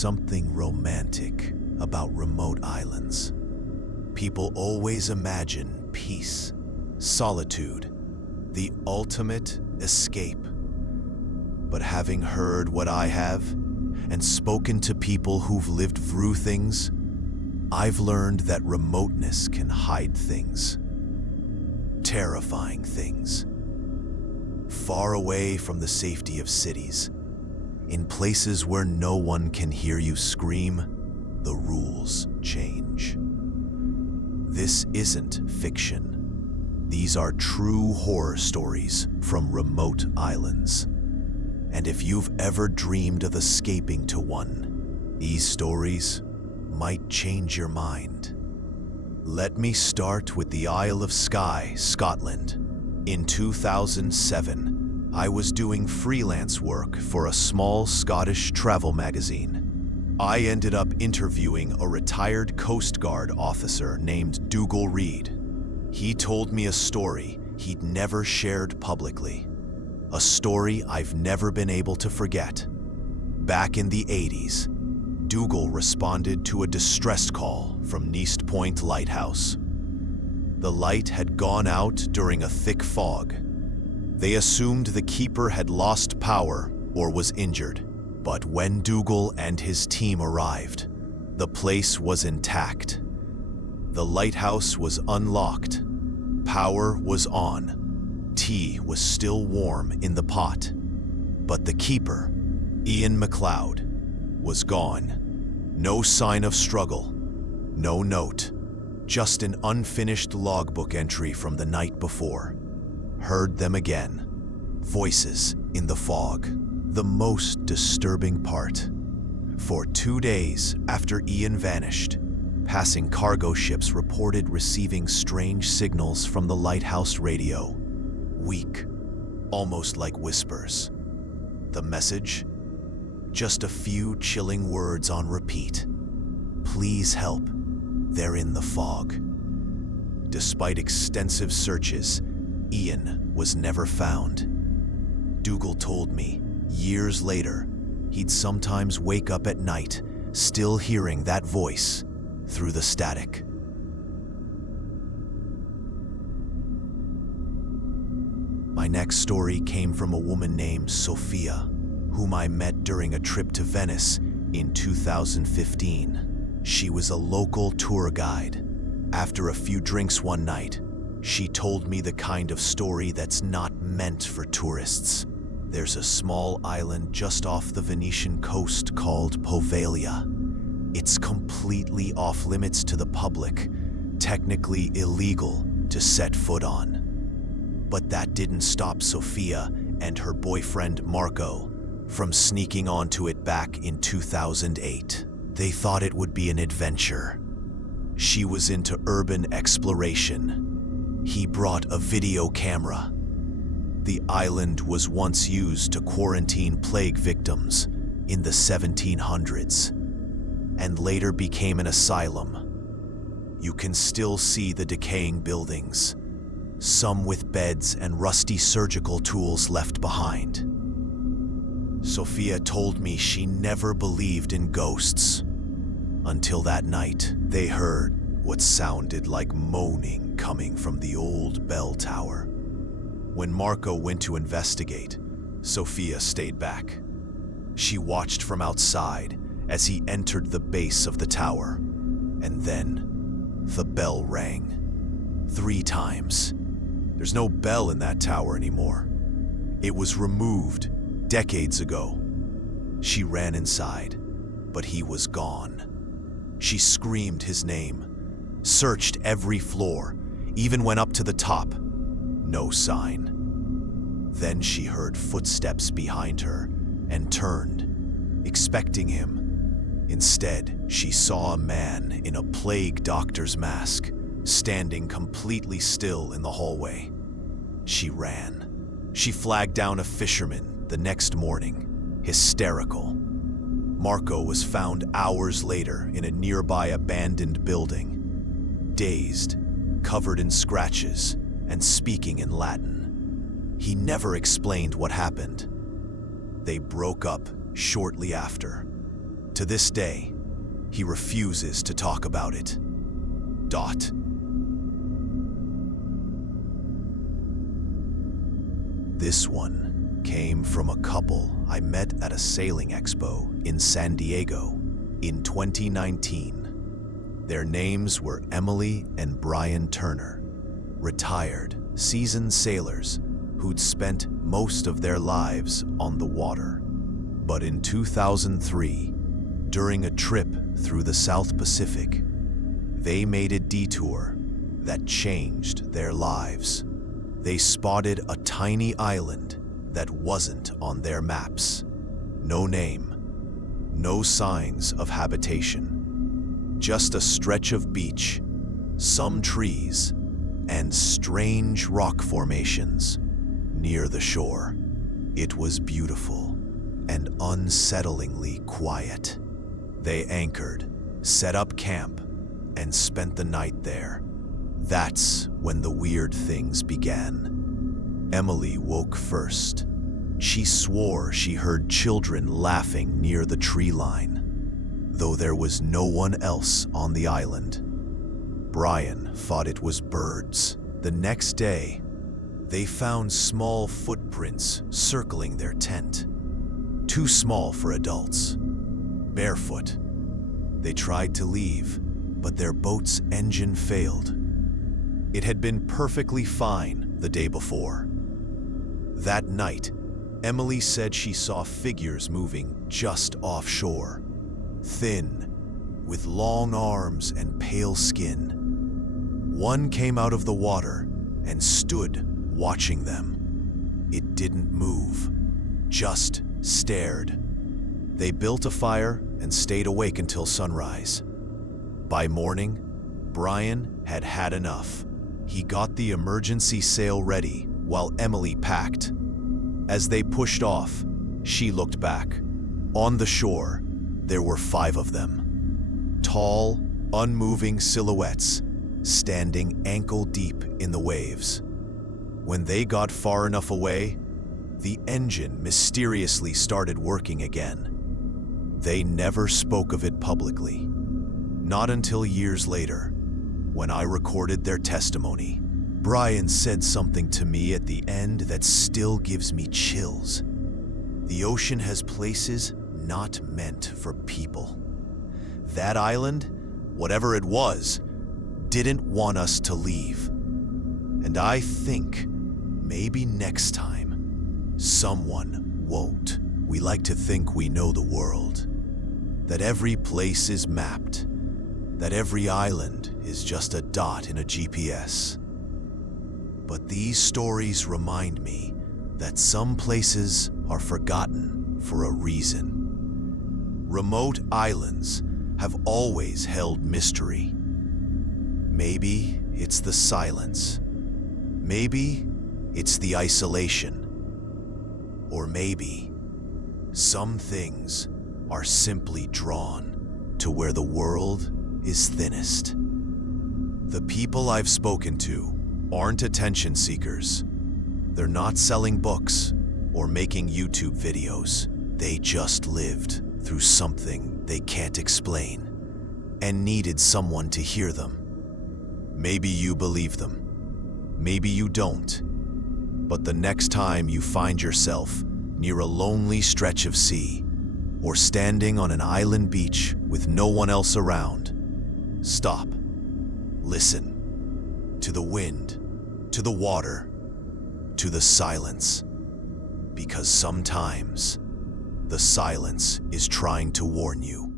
something romantic about remote islands. People always imagine peace, solitude, the ultimate escape. But having heard what I have, and spoken to people who've lived through things, I've learned that remoteness can hide things. Terrifying things. Far away from the safety of cities, in places where no one can hear you scream, the rules change. This isn't fiction. These are true horror stories from remote islands. And if you've ever dreamed of escaping to one, these stories might change your mind. Let me start with the Isle of Skye, Scotland. In 2007, I was doing freelance work for a small Scottish travel magazine. I ended up interviewing a retired Coast Guard officer named Dougal Reid. He told me a story he'd never shared publicly. A story I've never been able to forget. Back in the 80s, Dougal responded to a distress call from Neast Point Lighthouse. The light had gone out during a thick fog. They assumed the keeper had lost power or was injured. But when Dougal and his team arrived, the place was intact. The lighthouse was unlocked. Power was on. Tea was still warm in the pot. But the keeper, Ian MacLeod, was gone. No sign of struggle, no note, just an unfinished logbook entry from the night before. Heard them again. Voices in the fog. The most disturbing part. For 2 days after Ian vanished, passing cargo ships reported receiving strange signals from the lighthouse radio. Weak, almost like whispers. The message? Just a few chilling words on repeat. Please help. They're in the fog. Despite extensive searches, Ian was never found. Dougal told me, years later, he'd sometimes wake up at night, still hearing that voice through the static. My next story came from a woman named Sophia, whom I met during a trip to Venice in 2015. She was a local tour guide. After a few drinks one night, she told me the kind of story that's not meant for tourists. There's a small island just off the Venetian coast called Poveglia. It's completely off limits to the public, technically illegal to set foot on. But that didn't stop Sophia and her boyfriend Marco from sneaking onto it back in 2008. They thought it would be an adventure. She was into urban exploration. He brought a video camera. The island was once used to quarantine plague victims in the 1700s, and later became an asylum. You can still see the decaying buildings, some with beds and rusty surgical tools left behind. Sophia told me she never believed in ghosts until that night they heard what sounded like moaning coming from the old bell tower. When Marco went to investigate, Sophia stayed back. She watched from outside as he entered the base of the tower, and then the bell rang 3 times. There's no bell in that tower anymore. It was removed decades ago. She ran inside, but he was gone. She screamed his name, searched every floor, even went up to the top. No sign. Then she heard footsteps behind her and turned, expecting him. Instead, she saw a man in a plague doctor's mask, standing completely still in the hallway. She ran. She flagged down a fisherman the next morning, hysterical. Marco was found hours later in a nearby abandoned building, dazed, covered in scratches, and speaking in Latin. He never explained what happened. They broke up shortly after. To this day, he refuses to talk about it. This one came from a couple I met at a sailing expo in San Diego in 2019. Their names were Emily and Brian Turner, retired, seasoned sailors who'd spent most of their lives on the water. But in 2003, during a trip through the South Pacific, they made a detour that changed their lives. They spotted a tiny island that wasn't on their maps. No name, no signs of habitation. Just a stretch of beach, some trees, and strange rock formations near the shore. It was beautiful and unsettlingly quiet. They anchored, set up camp, and spent the night there. That's when the weird things began. Emily woke first. She swore she heard children laughing near the tree line, though there was no one else on the island. Brian thought it was birds. The next day, they found small footprints circling their tent. Too small for adults. Barefoot. They tried to leave, but their boat's engine failed. It had been perfectly fine the day before. That night, Emily said she saw figures moving just offshore, thin, with long arms and pale skin. One came out of the water and stood watching them. It didn't move, just stared. They built a fire and stayed awake until sunrise. By morning, Brian had had enough. He got the emergency sail ready while Emily packed. As they pushed off, she looked back. On the shore, there were 5 of them. Tall, unmoving silhouettes, standing ankle-deep in the waves. When they got far enough away, the engine mysteriously started working again. They never spoke of it publicly. Not until years later, when I recorded their testimony. Brian said something to me at the end that still gives me chills. The ocean has places not meant for people. That island, whatever it was, didn't want us to leave. And I think maybe next time, someone won't. We like to think we know the world, that every place is mapped, that every island is just a dot in a GPS. But these stories remind me that some places are forgotten for a reason. Remote islands have always held mystery. Maybe it's the silence. Maybe it's the isolation. Or maybe some things are simply drawn to where the world is thinnest. The people I've spoken to aren't attention seekers. They're not selling books or making YouTube videos. They just lived through something they can't explain and needed someone to hear them. Maybe you believe them. Maybe you don't. But the next time you find yourself near a lonely stretch of sea or standing on an island beach with no one else around, stop. Listen. To the wind, to the water, to the silence. Because sometimes the silence is trying to warn you.